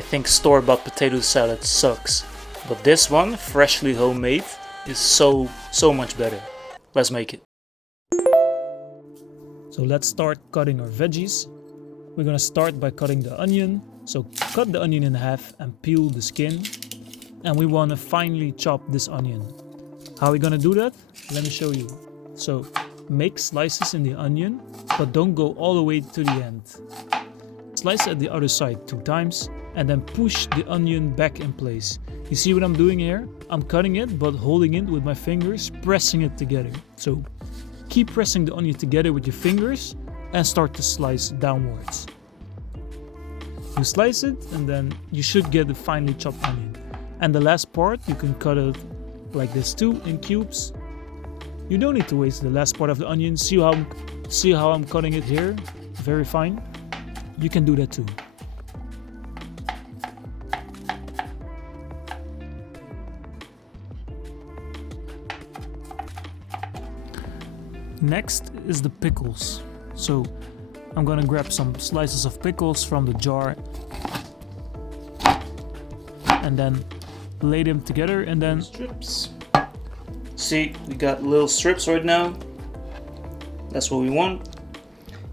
I think store-bought potato salad sucks. But this one, freshly homemade, is so much better. Let's make it. So let's start cutting our veggies. We're gonna start by cutting the onion. So cut the onion in half and peel the skin. And we wanna finely chop this onion. How are we gonna do that? Let me show you. So make slices in the onion, but don't go all the way to the end. Slice at the other side 2 times and then push the onion back in place. You see what I'm doing here? I'm cutting it but holding it with my fingers, pressing it together. So keep pressing the onion together with your fingers and start to slice downwards. You slice it and then you should get a finely chopped onion. And the last part you can cut it like this too, in cubes. You don't need to waste the last part of the onion. See how I'm cutting it here? Very fine. You can do that too. Next is the pickles. So I'm gonna grab some slices of pickles from the jar and then lay them together and then strips. See, we got little strips right now. That's what we want.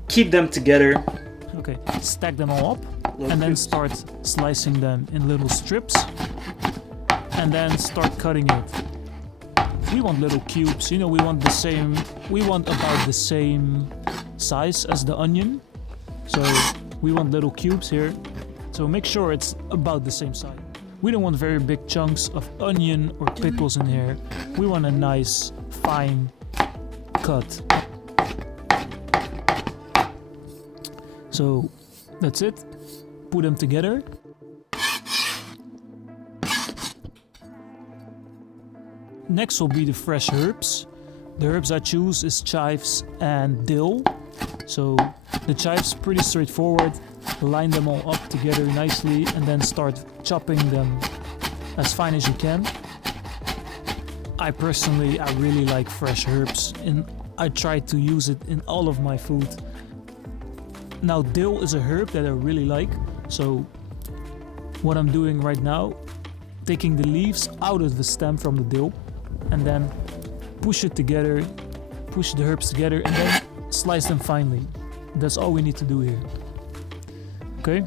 Keep them together. Okay, stack them all up and then start slicing them in little strips and then start cutting it. We want little cubes, you know, we want about the same size as the onion. So we want little cubes here. So make sure it's about the same size. We don't want very big chunks of onion or pickles in here. We want a nice fine cut. So that's it. Put them together. Next will be the fresh herbs. The herbs I choose is chives and dill. So the chives pretty straightforward. Line them all up together nicely and then start chopping them as fine as you can. I really like fresh herbs and I try to use it in all of my food. Now dill is a herb that I really like, so what I'm doing right now, taking the leaves out of the stem from the dill and then push the herbs together and then slice them finely. That's all we need to do here. Okay?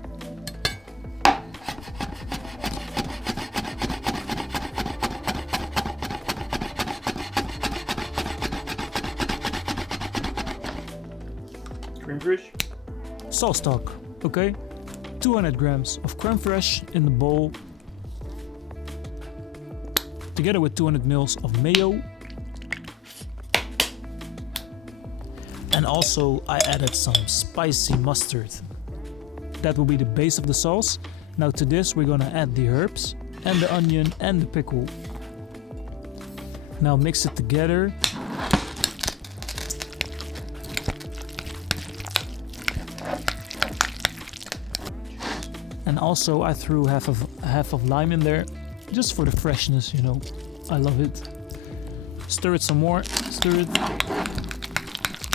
Creme fraiche? Sauce stock, okay? 200 grams of creme fraiche in the bowl, together with 200 mils of mayo. And also I added some spicy mustard. That will be the base of the sauce. Now to this we're gonna add the herbs and the onion and the pickle. Now mix it together. And also I threw half of lime in there, just for the freshness, you know. I love it. Stir it some more. Stir it.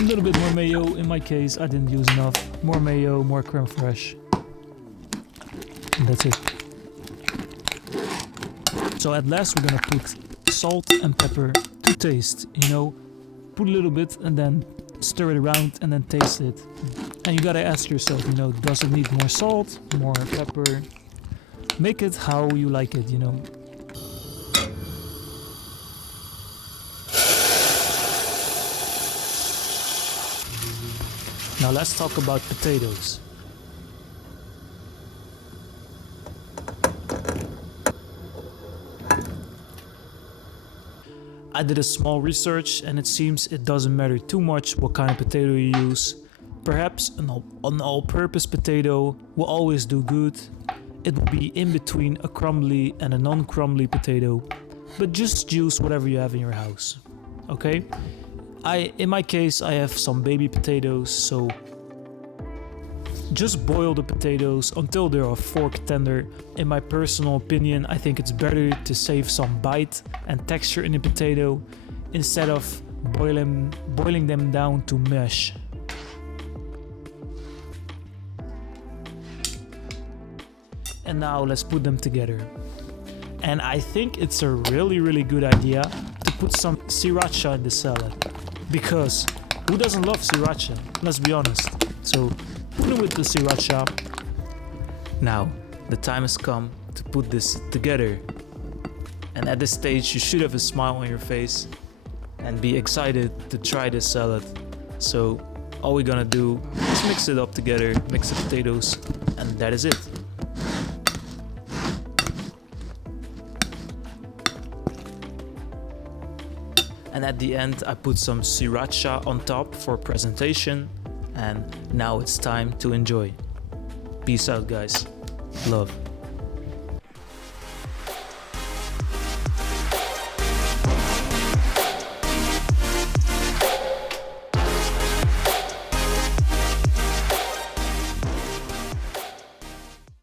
A little bit more mayo. In my case, I didn't use enough. More mayo, more creme fraiche. And that's it. So at last we're gonna put salt and pepper to taste. You know, put a little bit and then stir it around and then taste it. And you gotta ask yourself, you know, does it need more salt, more pepper? Make it how you like it, you know. Now let's talk about potatoes. I did a small research and it seems it doesn't matter too much what kind of potato you use. Perhaps an all-purpose potato will always do good. It will be in between a crumbly and a non-crumbly potato, but just use whatever you have in your house, okay? In my case, I have some baby potatoes, so just boil the potatoes until they are fork tender. In my personal opinion, I think it's better to save some bite and texture in the potato instead of boiling them down to mush. And now let's put them together. And I think it's a really good idea to put some sriracha in the salad, because who doesn't love sriracha? Let's be honest. So put it with the sriracha. Now the time has come to put this together. And at this stage you should have a smile on your face and be excited to try this salad. So all we're gonna do is mix it up together, mix the potatoes, and that is it. And at the end I put some sriracha on top for presentation, and now it's time to enjoy. Peace out guys. Love.